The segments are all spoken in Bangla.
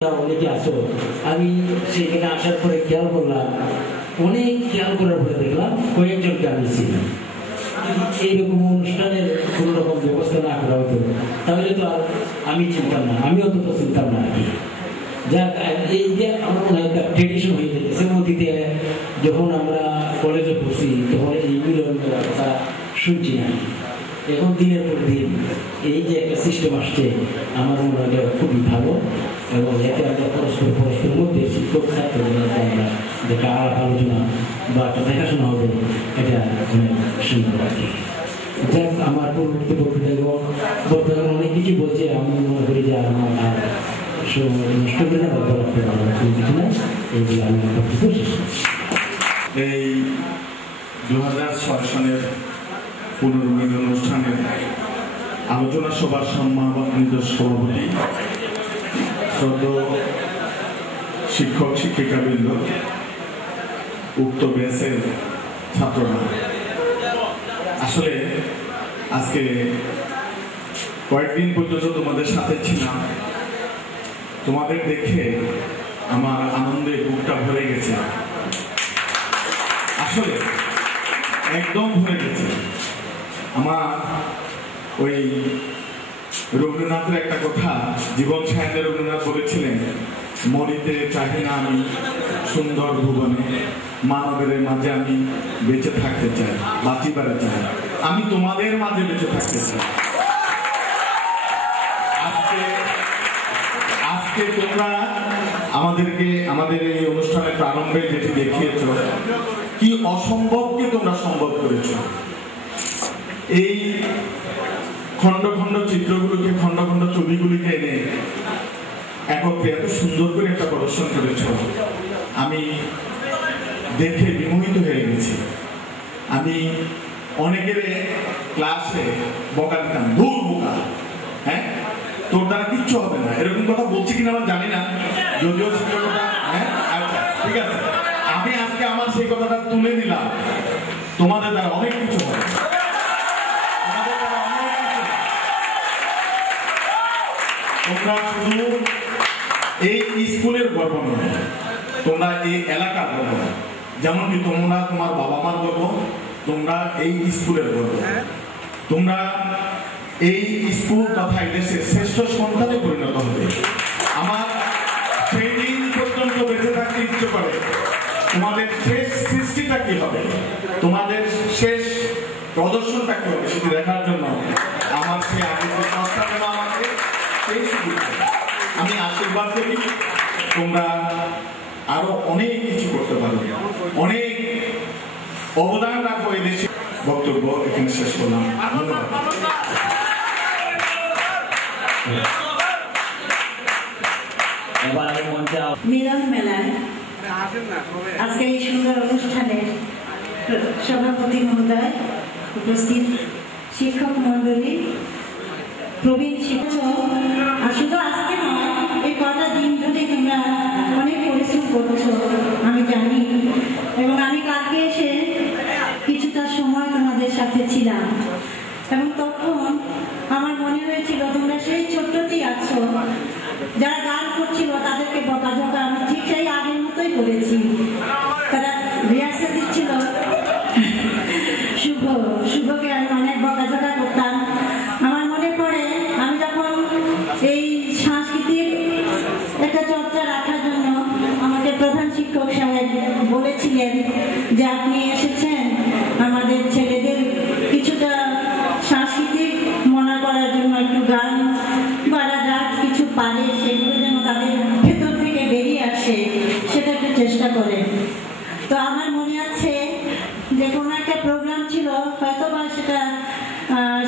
অনেকে আসো, আমি সেখানে আসার পরে খেয়াল করলাম, অনেক খেয়াল করার পরে দেখলাম কয়েকজনকে আমি ছিলাম। এইরকম অনুষ্ঠানের কোন রকম ব্যবস্থা না করা হতো তাহলে তো আর আমি চিনতাম না, আমি অন্তত চিনতাম না আর কি। যাক, এই যে আমার মনে হয় ট্রেডিশন হয়ে যেতেছে। অতীতে যখন আমরা কলেজে পড়ছি তখন এই মিলনের কথা শুনছি না, এখন দিনের পর দিন এই যে একটা সিস্টেম আসছে আমার মনে হয় খুবই ভালো, এবং এতে আমরা পরস্পরের মধ্যে শিক্ষক ছাত্রদের মধ্যে আমরা যেটা আলাপ আলোচনা বা একটা দেখাশোনা হবে, এটা সুন্দর আর কি। যাক, আমার পরবর্তী বক্তব্য অনেক কিছু বলছে, আমি মনে করি যে আমার আর নষ্ট করে না বক্তব্য রাখতে পারবো কিছু না, এইগুলো আমি বক্তব্য শেষ। এই 2006 সনের পুনর্মিলন অনুষ্ঠানের আলোচনা সভার সম্মানিত সভাপতি, শ্রদ্ধেয় শিক্ষক শিক্ষিকাবৃন্দ, উক্ত ব্যাচের ছাত্ররা, আসলে আজকে কয়েকদিন পর্যন্ত তোমাদের সাথে ছিলাম। তোমাদের দেখে আমার আনন্দে বুকটা ভরে গেছে, আসলে একদম ভরে গেছে। আমার ওই রবীন্দ্রনাথের একটা কথা, জীবন সাহিত্যে রবীন্দ্রনাথ বলেছিলেন, মরিতে চাহি না আমি সুন্দর ভুবনে, মানবের মাঝে আমি বেঁচে থাকতে চাই, বাঁচিবারে চাই, আমি তোমাদের মাঝে বেঁচে থাকতে চাই। আজকে তোমরা আমাদেরকে আমাদের এই অনুষ্ঠানের প্রারম্ভে যেটি দেখিয়েছ, কি অসম্ভবকে তোমরা সম্ভব করেছ। এই খন্ড খন্ড চিত্রগুলোকে, খন্ড খন্ড ছবিগুলিকে এনে একত্রে এত সুন্দর করে একটা প্রদর্শন করেছ, আমি দেখে বিমোহিত হয়ে গেছি। আমি অনেকের ক্লাসে বকা দিতাম, দূর বোকা, হ্যাঁ তোর দ্বারা কিচ্ছু হবে না, এরকম কথা বলছি কিনা আমার জানি না, যদিও শিক্ষকতা, হ্যাঁ আচ্ছা ঠিক আছে, আমি আজকে আমার সেই কথাটা তুলে নিলাম, তোমাদের দ্বারা অনেক কিছু হবে। তোমরা শুধু এই স্কুলের গর্ব নয়, তোমরা এই এলাকার গর্ব, যেমন কি তোমরা তোমার বাবা মার গর্ব, তোমরা এই স্কুলের গর্ব, তোমরা এই স্কুল তথা দেশের শ্রেষ্ঠ সন্তানে পরিণত হবে। আমার সেই দিন পর্যন্ত বেঁচে থাকতে ইচ্ছে করে তোমাদের শেষ সৃষ্টিটা কি হবে, তোমাদের শেষ প্রদর্শনটা কি হবে, সেটি দেখার জন্য আমার সেই আগে আমাকে আমি আশীর্বাদ করি, তোমরা আরো অনেক কিছু করতে পারো, অনেক অবদান রাখো এই দেশে। বক্তব্য এখানে শেষ করলাম, ধন্যবাদ। মিলন মেলায় আজকে এই সুন্দর অনুষ্ঠানের সভাপতি মহোদয়, উপস্থিত শিক্ষক মন্ডলী, প্রবীণ শিক্ষক, আর শুধু আজকে নয়, এই কটা দিন ধরে তোমরা অনেক পরিশ্রম করছো আমি জানি, এবং আমি কালকে এসে কিছুটা সময় তোমাদের সাথে ছিলাম, এবং তখন আমার মনে হয়েছিল তোমরা সেই ছোট্টতেই আছো, যারা গান করছিল তাদেরকে বকাঝকা আমি ঠিক সেই আগের মতোই করেছি, তারা রিহার্সাল দিচ্ছিল, শুভকে আমি অনেক বকাঝকা করতাম। আমার মনে পড়ে আমি যখন এই সাংস্কৃতিক একটা চর্চা রাখার জন্য আমাকে প্রধান শিক্ষক সাহেব বলেছিলেন যে আপনি এসেছেন আমাদের ছেলেদের কিছুটা সাংস্কৃতিক মনে করার জন্য, একটু গান করা যাক, কিছু পারে সেগুলো যেন তাদের ভেতর থেকে বেরিয়ে আসে, সেটা একটু চেষ্টা করেন। তো আমার মনে আছে যে কোনো একটা প্রোগ্রাম ছিল, হয়তো বা সেটা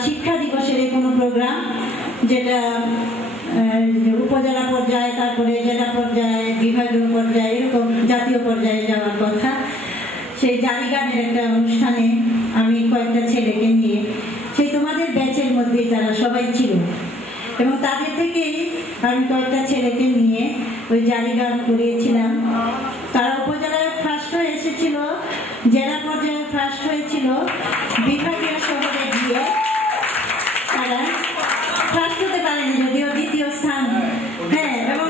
শিক্ষা দিবসের কোনো প্রোগ্রাম, যেটা উপজেলা পর্যায়ে, তারপরে জেলা পর্যায়ে, বিভাগীয় পর্যায়ে, এরকম জাতীয় পর্যায়ে যাওয়ার কথা। সেই জারি গানের একটা অনুষ্ঠানে আমি কয়েকটা ছেলেকে নিয়ে, সেই তোমাদের ব্যাচের মধ্যে তারা সবাই ছিল, এবং তাদের থেকে আমি কয়েকটা ছেলেকে নিয়ে ওই জারি গান করিয়েছিলাম। তারা উপজেলায় ফার্স্ট হয়ে এসেছিল, জেলা পর্যায়ে ফার্স্ট হয়েছিল, বিভাগীয় শহরে গিয়ে তারা ফার্স্ট হতে পারেনি, যদিও দ্বিতীয় স্থান, হ্যাঁ, এবং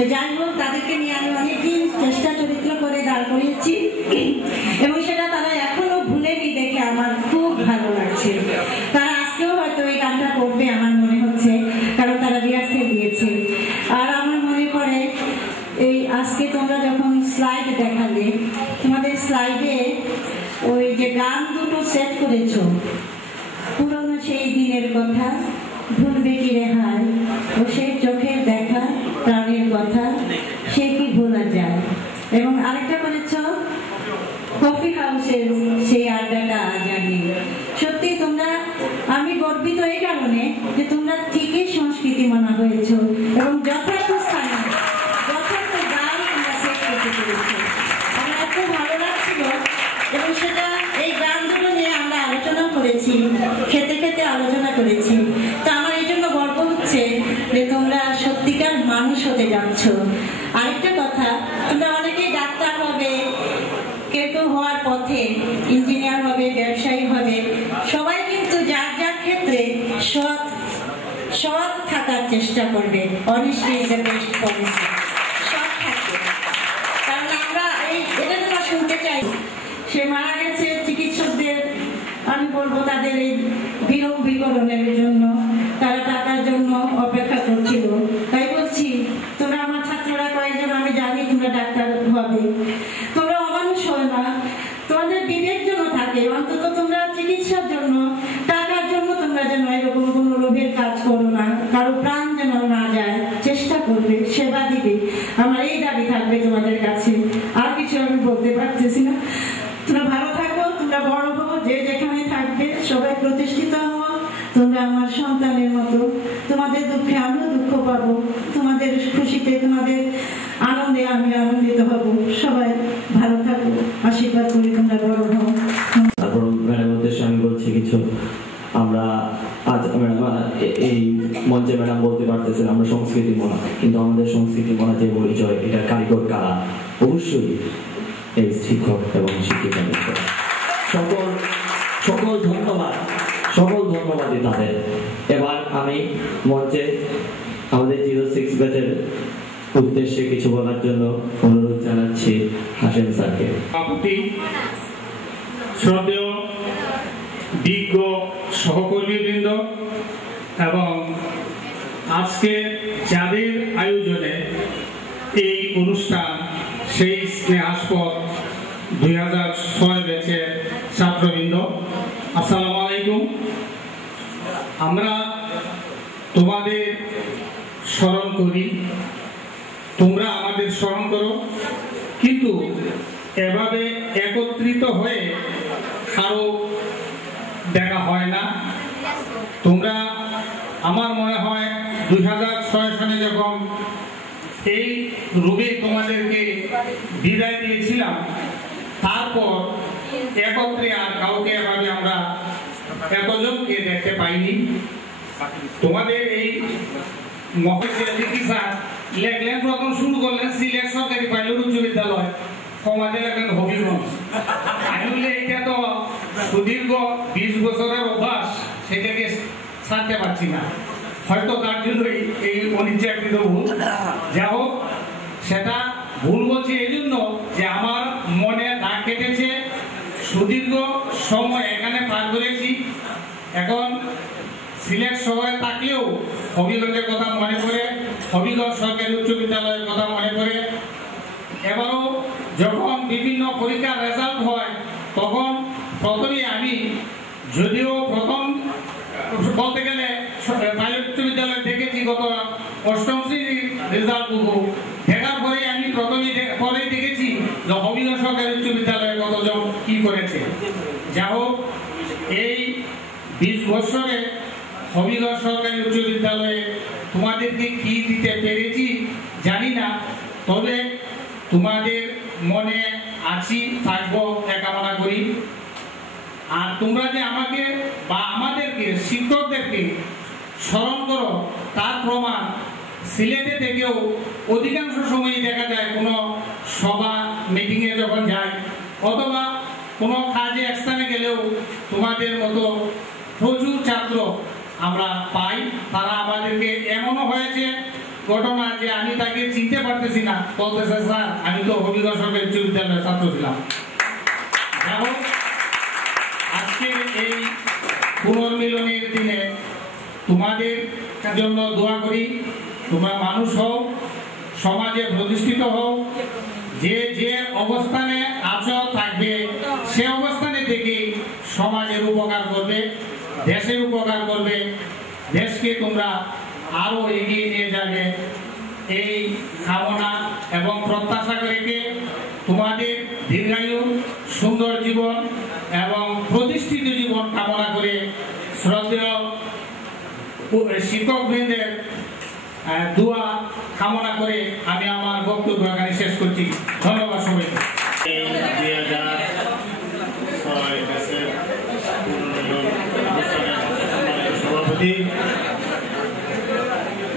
তো যাই হোক, তাদেরকে নিয়ে আমি অনেকদিন চেষ্টা চরিত্র করে দাঁড় করিয়েছি এবং সেটা তারা এখনো ভুলেনি দেখে আমার খুব ভালো লাগছে। তারা আজকেও হয়তো এই গানটা করবে আমার মনে হচ্ছে, কারণ তারা রিহার্সেল দিয়েছে। আর আমার মনে পড়ে এই আজকে তোমরা যখন স্লাইড দেখালে, তোমাদের স্লাইডে ওই যে গান দুটো সেট করেছো, পুরনো সেই দিনের কথা, ভুলবে কি রেহাই, ও সেই চোখের দেখা, প্রাণের কথা, সে কি ভোলা যায়। এবং আরেকটা করেছ কফি হাউসের সেই আড্ডাটা জানি। সত্যি তোমরা, আমি গর্বিত এই কারণে যে তোমরা ঠিকই সংস্কৃতি মানা হয়েছ এবং যথার্থ স্থানে যথার্থ গান তোমরা সেট করতে পেরেছ। আমার খুব ভালো লাগছিল এবং সেটা এই গানগুলো নিয়ে আমরা আলোচনা করেছি, খেতে খেতে আলোচনা করেছি। তো আমার এই জন্য গর্ব হচ্ছে যে তোমরা সত্যিকার মানুষ হতে যাচ্ছ। আরেকটা কথা, তোমরা অনেকেই ডাক্তার হবে, কেউ কেউ হওয়ার পথে, ইঞ্জিনিয়ার হবে, ব্যবসায়ী হবে, সবাই কিন্তু যার যার ক্ষেত্রে সৎ থাকার চেষ্টা করবে। Honesty is the best policy. সৎ থাকবে, কারণ আমরা এটা তোমরা শুনতে চাই। সে মারা গেছে, চিকিৎসকদের আমি বলবো তাদের এই বিরোগ বিবরণের জন্য, তারা টাকার জন্য অপেক্ষা করছিল। তাই বলছি, তোমরা আমার ছাত্ররা কয়েকজন, আমি জানি তোমরা ডাক্তার হবে, তোমরা অমানুষ হয় না, তোমাদের বিবেক জন্য থাকে। অন্তত তোমরা চিকিৎসার জন্য, টাকার জন্য তোমরা যেন এরকম কোনো লোভের কাজ করো না, কারো প্রাণ যেন না যায়, চেষ্টা করবে, সেবা দিবে। আমার এই দাবি থাকবে তোমাদের কাছে। আর কিছু আমি বলতে পারতেছি না। তোমরা ভালো থাকো, তোমরা বড় হও, যে যেখানে থাকবে সবাই প্রতিষ্ঠিত হও। তোমরা আমার সন্তানের মতো, তোমাদের দুঃখে আমিও দুঃখ পাবো, তোমাদের খুশিতে, তোমাদের আনন্দে আমি আনন্দিত হব। সবাই ভালো থাকো, আশীর্বাদ করি তোমরা বড় হও। তারপর ম্যাডামের উদ্দেশ্যে আমি বলছি কিছু। আমরা আজ এই মঞ্চে ম্যাডাম বলতে পারতেছেন আমরা সংস্কৃতি মনা, কিন্তু আমাদের সংস্কৃতি মনা যে পরিচয়, এটা কারিগর কারা? অবশ্যই এই শিক্ষক এবং শিক্ষিকাদের। সকল ধন্যবাদই তাদের। এবার আমি মঞ্চে আমাদের 06 ব্যাচের উদ্দেশ্যে কিছু বলার জন্য অনুরোধ জানাচ্ছি হাশেম স্যারকে। সভাপতি, শ্রদ্ধেয় বিজ্ঞ সহকর্মীবৃন্দ এবং আজকে যাদের আয়োজনে এই অনুষ্ঠান, সেই স্নেহাস্পদ 2006 ব্যাচের ছাত্রবৃন্দ, আসসালামু আলাইকুম। আমরা তোমাদের স্মরণ করি, তোমরা আমাদের স্মরণ করো, কিন্তু এভাবে একত্রিত হয়ে কারো দেখা হয় না। তোমরা, আমার মনে হয় 2006 সালে যখন এই রূপে তোমাদেরকে বিদায় দিয়েছিলাম, তারপর একত্রে আর কাউকে এভাবে আমরা এতজনকে দেখতে পাইনি। তোমাদের এই লেখলেন, প্রথম শুরু করলেন সিলেট সরকারি পাইলট উচ্চ বিদ্যালয়, সমাজের একজন হবিগঞ্জ। আমি বললে এটা তো সুদীর্ঘ 20 বছরের অভ্যাস, সেটাকে ছাড়তে পারছি না। হয়তো তার জন্যই এই অনিচ্ছাকৃত ভুল। যা হোক, সেটা ভুল বলছি এই জন্য যে আমার মনে দাগ কেটেছে। সুদীর্ঘ সময় এখানে পার করেছি, এখন সিলেট শহরে থাকলেও হবিগঞ্জের কথা মনে পড়ে, হবিগঞ্জ সরকারি উচ্চ বিদ্যালয়ের কথা মনে পড়ে। এবারও যখন বিভিন্ন পরীক্ষার রেজাল্ট হয়, তখন প্রথমেই আমি, যদিও প্রথম বলতে গেলে পাইলট উচ্চ বিদ্যালয় দেখেছি গত 8ম শ্রেণীর রেজাল্টগুলো দেখার পরে আমি পরেই দেখেছি যে হবিগঞ্জ সরকারি উচ্চ বিদ্যালয়ে কতজন কি করেছে। যা হোক, এই 20 বছরে হবিগঞ্জ সরকারি উচ্চ বিদ্যালয়ে তোমাদেরকে কি দিতে পেরেছি জানি না, তবে তোমাদের মনে আছি, থাকবো, এ কামনা করি। আর তোমরা যে আমাকে বা আমাদেরকে, শিক্ষকদেরকে স্মরণ করো, তার প্রমাণ সিলেটে থেকেও অধিকাংশ সময়ই দেখা যায় কোনো সভা মিটিংয়ে যখন যায় অথবা কোনো কাজে স্থানে গেলেও তোমাদের মতো প্রচুর ছাত্র আমরা পাই। তারা আমাদেরকে, এমনও হয়েছে ঘটনা যে আমি তাকে চিনতে পারতেছি না, বলতেছে স্যার আমি তো হবিগঞ্জ সরকারি উচ্চ বিদ্যালয়ের ছাত্র ছিলাম। যেমন আজকের এই পুনর্মিলনের দিনে তোমাদের জন্য দোয়া করি, তোমরা মানুষ হও, সমাজে প্রতিষ্ঠিত হও, যে যে অবস্থানে আছো থাকবে সে অবস্থানে থেকে সমাজের উপকার করবে, দেশের উপকার করবে, দেশকে তোমরা আরো এগিয়ে নিয়ে যাবে। এই কামনা এবং প্রত্যাশা রেখে তোমাদের দীর্ঘায়ু, সুন্দর জীবন এবং প্রতিষ্ঠিত জীবন কামনা করে শ্রদ্ধেয় শিক্ষকবৃন্দের দোয়া কামনা করে আমি আমার বক্তব্য এখানে শেষ করছি। ধন্যবাদ সবাইকে। সভাপতি,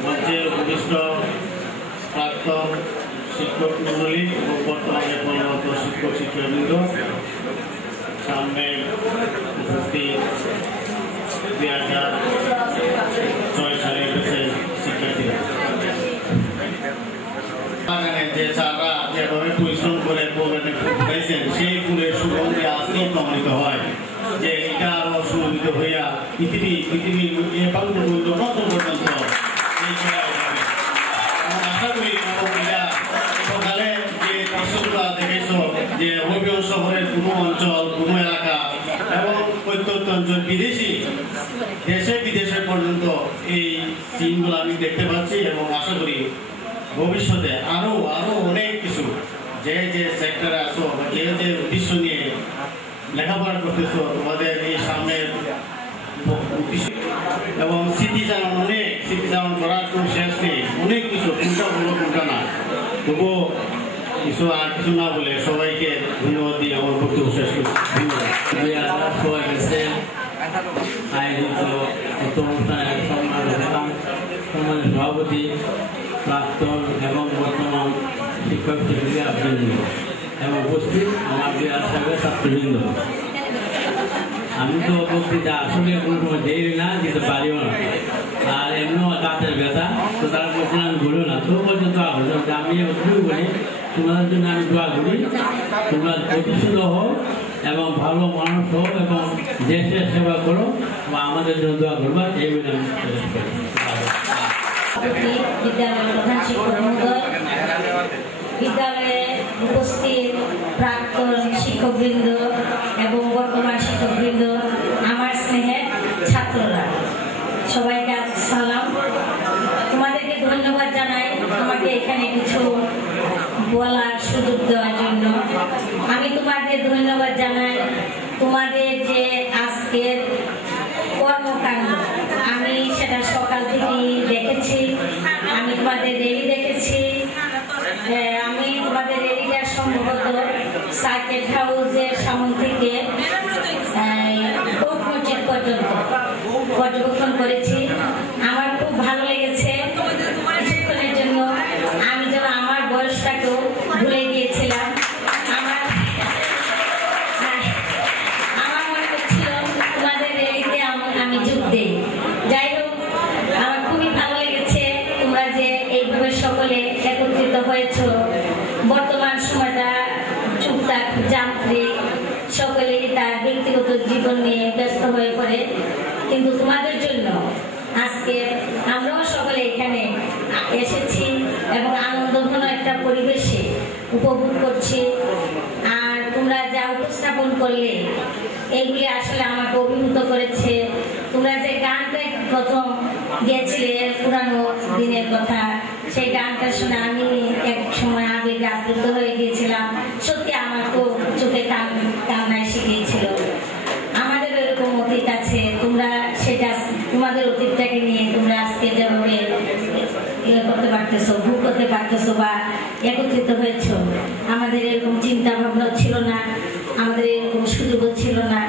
মঞ্চের উপবিষ্ট প্রাক্তন শিক্ষক মণ্ডলী এবং বর্তমানে কর্মরত শিক্ষক শিক্ষাবৃন্দ, সামনে উপস্থিত 2006 সালের শিক্ষার্থীরা, বাগানে যে চারা যেভাবে পরিশ্রম করে ফুটাইছেন সেই ফুলের সুগন্ধে আজকেই প্রমাণিত হয় যে এটা আরো সুগঠিত হইয়া পৃথিবীর পর্যন্ত আশা করি সকালে যে দৃশ্যগুলো দেখেছ যে হবিগঞ্জ শহরের কোনো অঞ্চল, কোনো এলাকা এবং প্রত্যন্ত অঞ্চল, বিদেশি দেশে বিদেশে পর্যন্ত এই সিনগুলো আমি দেখতে পাচ্ছি এবং আশা করি ভবিষ্যতে আরো অনেক কিছু যে যে সেক্টরে আসো, যে যে উদ্দেশ্য নিয়ে লেখাপড়া করতেছো, তোমাদের এই সামনের এবং স্মৃতিচারণ করার কোনো শেষ নেই। অনেক কিছু, কোনটা বলো কোনটা না, তবুও কিছু আর কিছু না বলে সবাইকে ধন্যবাদ দিয়ে আমার বক্তব্য শেষ করছি। ধন্যবাদ। সবাই গেছে আয়োজিত অনুষ্ঠানের সম্মানিত সভাপতি, প্রাক্তন এবং বর্তমান শিক্ষক শিক্ষিকাবৃন্দ এবং উপস্থিত আমার বিরাট সাহেবের ছাত্রবৃন্দ, আমি তো বক্তৃতা আসলে কোনো সময় দেরি না দিতে পারিও না, আর এমনিও দাঁতের ব্যথা, তো তার বলছেন আমি বলবো না, তো পর্যন্ত আমি অতটুকু বলি তোমাদের জন্য আমি দোয়া করি, তোমরা প্রতিষ্ঠিত হও এবং ভালো মানুষ হও এবং দেশের সেবা করো বা আমাদের জন্য দোয়া করবা, এই বলে আমি বিদ্যালয়ের প্রধান শিক্ষক মহোদয়, বিদ্যালয়ে উপস্থিত প্রাক্তন শিক্ষকবৃন্দ এবং বর্তমান শিক্ষকবৃন্দ, আমার স্নেহের ছাত্ররা, সবাইকে সালাম। তোমাদেরকে ধন্যবাদ জানাই আমাকে এখানে কিছু বলার সুযোগ দেওয়ার জন্য। আমি তোমাদের ধন্যবাদ জানাই তোমাদের যে আজকের কর্মকাণ্ড, আমি সেটা সকাল থেকেই দেখেছি, আমি তোমাদের রেলি দেখেছি, আমি তোমাদের রেলিটা সম্ভবত সার্কিট হাউসের সামনে থেকে কোর্ট মসজিদ পর্যন্ত পর্যবেক্ষণ করেছি। আমার খুব ভালো লেগেছে। কিছুক্ষণের জন্য আমি যেন আমার বয়সটাকেও ভুলে গিয়েছিলাম। আমার মনে হচ্ছিল তোমাদের রেলিতে আমি যোগ দিই। যাই হোক, আমার খুবই ভালো লেগেছে তোমরা যে এইভাবে সকলে একত্রিত হয়েছ। বর্তমান সময়টা টুকটাক যান্ত্রিক, সকলেই তার ব্যক্তিগত জীবন নিয়ে ব্যস্ত হয়ে পড়ে, কিন্তু তোমাদের জন্য আজকে আমরাও সকলে এখানে এসেছি এবং আনন্দঘন একটা পরিবেশে উপভোগ করছি। আর তোমরা যা উপস্থাপন করলে এগুলি আসলে আমাকে অভিভূত করেছে। তোমরা যে গানটা প্রথম গেছিলে পুরানো দিনের কথা, সেই গানটা শুনে আমি এক সময় আবেগে আপ্লুত হয়ে গিয়েছিলাম। সত্যি আমার তো চোখে কান্নায় শিখিয়েছিল। আমাদের এরকম অতীত আছে, তোমরা সেটা তোমাদের অতীতটাকে নিয়ে তোমরা আজকে যেভাবে করতে পারতেছো, ভোগ করতে পারতেছো বা একত্রিত হয়েছ, আমাদের এরকম চিন্তা ভাবনা ছিল না, আমাদের এরকম সুযোগও ছিল না।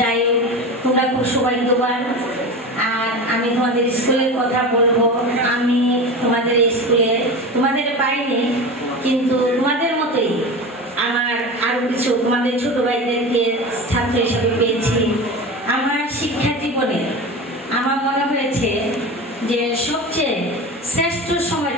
যাই হোক, তোমরা খুব সৌভাগ্যবান। আর আমি তোমাদের স্কুলের কথা বলবো। আমি তোমাদের স্কুলে তোমাদের পাইনি, কিন্তু তোমাদের মতোই আমার আরো কিছু তোমাদের ছোট ভাইদেরকে ছাত্র হিসেবে পেয়েছি। আমার শিক্ষা জীবনে আমার মনে হয়েছে যে সবচেয়ে শ্রেষ্ঠ সময়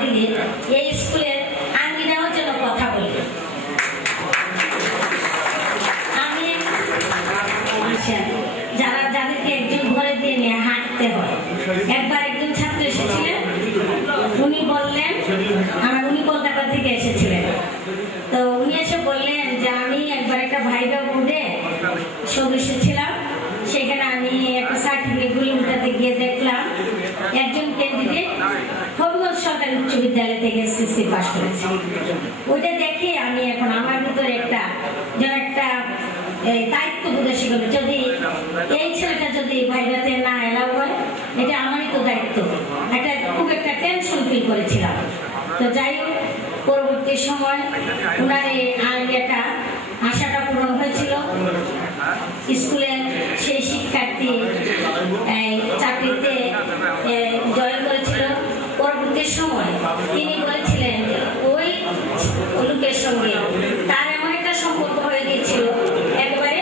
দিলে এই স্কুলের আঙ্গিনাও যেন কথা বলে। আমি যারা যাদেরকে একজন ঘরে দিয়ে নিয়ে হাঁটতে হয়, একবার একজন ছাত্র এসেছিলেন, উনি বললেন, উনি কলকাতা থেকে এসেছিলেন, তো উনি এসে বললেন যে আমি একবার একটা ভাইবা বোর্ডে সদস্য ছিলাম, সেখানে আমি একটা সার্টিফিকেট গুলি উঠাতে গিয়ে দেখলাম একজন ক্যান্ডিডেট হবিগঞ্জ সরকারি উচ্চ বিদ্যালয় থেকে এসএসসি পাস করেছে। ওইটা দেখে আমি এখন আমার ভিতরে একটা দায়িত্ব বোধ শিখলো, যদি এই ছেলেটা যদি ভাইভাতে না এলাও হয়, এটা আমারই তো দায়িত্ব, খুব একটা টেনশন ফিল করেছিলাম। তো যাই হোক, পরবর্তী সময় ওনার এই আশাটা পূরণ হয়েছিল। স্কুলে সেই শিক্ষার্থী চাকরিতে জয়েন করেছিল। পরবর্তী সময় তিনি বলেছিলেন ওই লোকের সঙ্গে তার এমন একটা সম্পর্ক হয়ে গিয়েছিল, একেবারে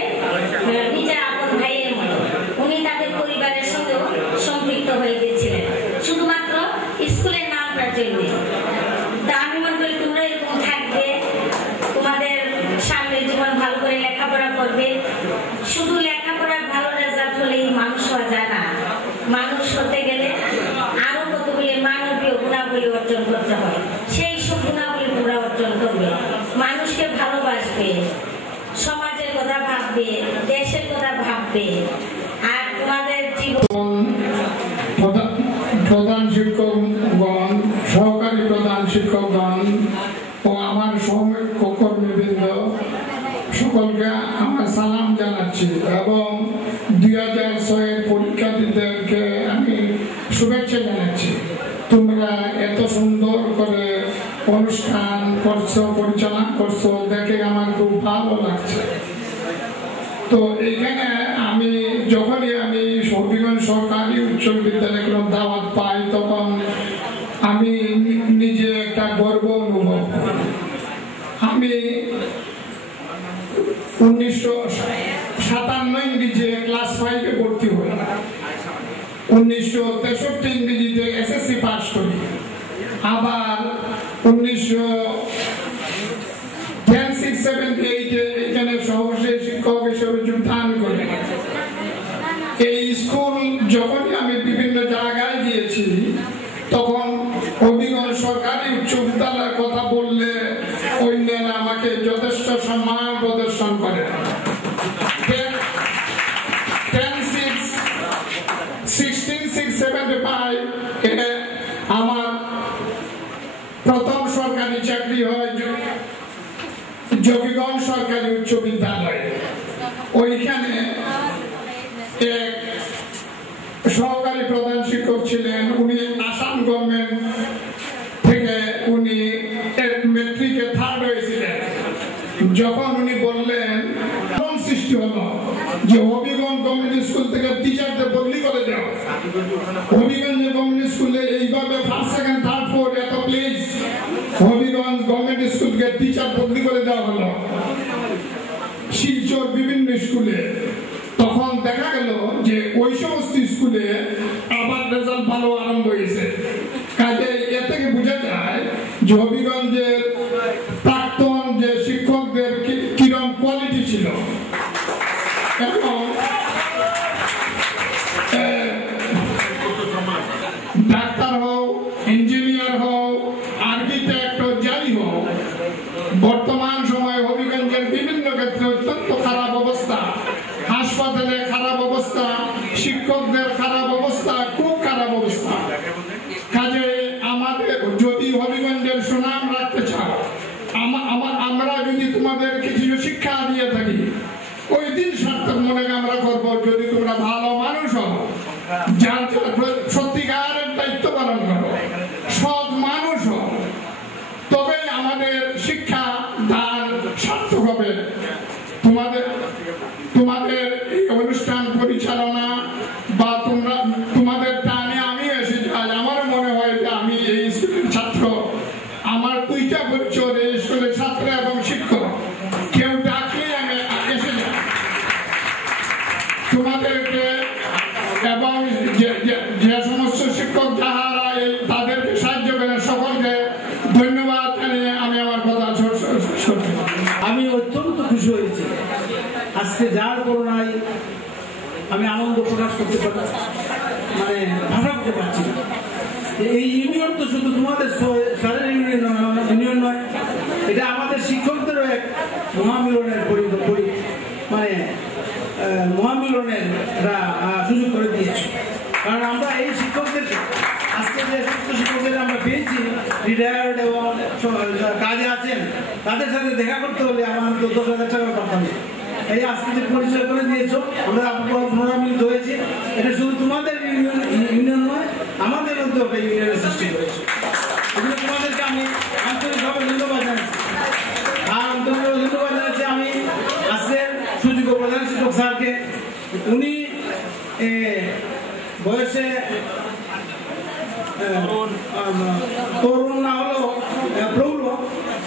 নিজের আপন ভাইয়ের মতো। উনি তাদের পরিবারের সঙ্গেও সম্পৃক্ত হয়ে গিয়েছিলেন শুধুমাত্র স্কুলের নামটার জন্য। তা আমি মনে করি তোমরা এরকম থাকবে, তোমাদের সামনের জীবন ভালো করে লেখাপড়া করবে। শুধু লেখাপড়ার ভালো রেজাল্ট হলেই মানুষ হওয়া যায় না, মানুষ হতে গেলে আরো কতগুলি মানবীয় গুণাবলী অর্জন করতে হয়। সেই সব গুণাবলী তোমরা অর্জন করবে, মানুষকে ভালোবাসবে, সমাজের কথা ভাববে, দেশের কথা ভাববে, আর তোমাদের জীবন। প্রধান শিক্ষকগণ, সহকারী প্রধান শিক্ষকগণ ও আমার সহকর্মীবৃন্দ সকলকে আমার সালাম জানাচ্ছি এবং 2006-এর পরীক্ষার্থীদেরকে আমি শুভেচ্ছা জানাচ্ছি। তোমরা এত সুন্দর করে অনুষ্ঠান করছো, পরিচালনা করছো, দেখে আমার খুব ভালো লাগছে। তো এখানে যখনই আমি হবিগঞ্জ সরকারি উচ্চ বিদ্যালয়ে কোনো দাওয়াত পাই, তখন আমি নিজে একটা গর্ব অনুভব করি। আমি 1957 ইংরেজিতে ক্লাস 5-এ ভর্তি হই, 1963 ইংরেজিতে এসএসসি পাস করি, আবার 1910, 6, 7, 8-এ এখানে সহসে শিক্ষক হিসেবে যোগদান করি। এই স্কুল যখনই আমি বিভিন্ন জায়গায় গিয়েছি, তখন হবিগঞ্জ সরকারি উচ্চ বিদ্যালয়ের কথা বললে অন্যরা আমাকে যথেষ্ট সম্মান প্রদর্শন করে। 16/6/75 আমার প্রথম সরকারি চাকরি হয় হবিগঞ্জ সরকারি উচ্চ বিদ্যালয়ে। ওইখানে এক সহকারী প্রধান শিক্ষক ছিলেন, উনি আসাম গভর্নমেন্ট থেকে উনি মেট্রিকে 3rd হয়েছিলেন। যখন উনি বললেন, সৃষ্টি হলো যে হবিগঞ্জ গভর্নমেন্ট স্কুল থেকে টিচারদের বদলি করে দেওয়া। হবিগঞ্জ গভর্নমেন্ট স্কুলে এইভাবে 1st, 2nd, 3rd, 4th এত প্লেস হবিগঞ্জ গভর্নমেন্ট স্কুল থেকে টিচার বদলি করে দেওয়া হলো শিলচর বিভিন্ন স্কুলে। তখন দেখা গেল যে ওই সমস্ত স্কুলে আবার রেজাল্ট ভালো আরম্ভ হয়েছে। কাজে এ থেকে বোঝা যায় যে হবিগঞ্জের প্রাক্তন যে শিক্ষকদের কিরকম কোয়ালিটি ছিল। এবং ডাক্তার হোক, ইঞ্জিনিয়ার হোক, আর্কিটেক্ট হোক, যাই হোক, বর্তমান সময়ে হবিগঞ্জের বিভিন্ন ক্ষেত্রে অত্যন্ত খারাপ অবস্থা। হাসপাতালে খারাপ অবস্থা, শিক্ষকদের খারাপ অবস্থা, খুব খারাপ অবস্থা। কাজে আমাদের যদি হবিগঞ্জের সুনাম রাখতে চাও, আমরা যদি তোমাদের কিছু শিক্ষা দিয়ে থাকি, ওই দিন সার্থক মনে আমরা করবো যদি তোমরা ভালো মানুষ হও, সত্যিকারের দায়িত্ব পালন করো, সৎ মানুষ হও, তবে আমাদের শিক্ষা দান সার্থক হবে। তোমাদের এই অনুষ্ঠান পরিচালনা বা তোমাদের টানে আমি এসে যাই, আমার মনে হয় যে আমি এই স্কুলের ছাত্র। আমার 2টা আজকে যার করোনায় আমি আনন্দ প্রকাশ করতে পারি, মানে ভাষা করতে পারছি না। এই ইউনিয়ন তো শুধু তোমাদের সারের ইউনিয়ন নয়, এটা আমাদের শিক্ষকদেরও এক মহামিলনের মানে মহামিলনের সুযোগ করে দিয়েছে। কারণ আমরা এই শিক্ষকদেরকে আজকে যে সমস্ত শিক্ষকদের আমরা পেয়েছি রিটায়ার্ড এবং কাজে আছেন, তাদের সাথে দেখা করতে হলে আমার তো 10,000 টাকা পাঠাতে হবে। এই আজকে যে পরিচয় করে দিয়েছো, আমরা পুনরামিলিত হয়েছি, এটা শুধু তোমাদের ইউনিয়ন নয়, আমাদের মধ্যে একটা ইউনিয়নের সৃষ্টি করেছে। এগুলো তোমাদেরকে আমি আন্তরিকভাবে ধন্যবাদ জানাচ্ছি। আর আন্তরিকভাবে ধন্যবাদ জানাচ্ছি আমি আজকের সুযোগ্য প্রধান শিক্ষক স্যারকে। উনি বয়সে তরুণ না হলেও প্রৌঢ়,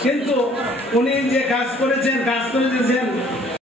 কিন্তু উনি যে কাজ করেছেন